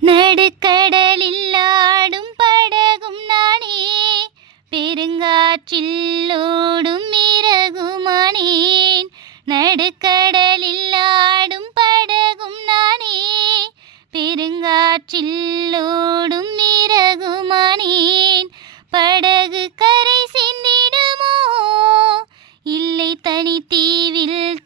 நடுக்கடலில் ஆடும் படகும் நானே, பெருங்காற்றில் ஓடும் இறகுமானேன். நடுக்கடலில் ஆடும் படகும் நானே, பெருங்காற்றில் ஓடும் இறகுமானேன். படகு கரை சேர்ந்திடுமோ, இல்லை தனித்தீவில்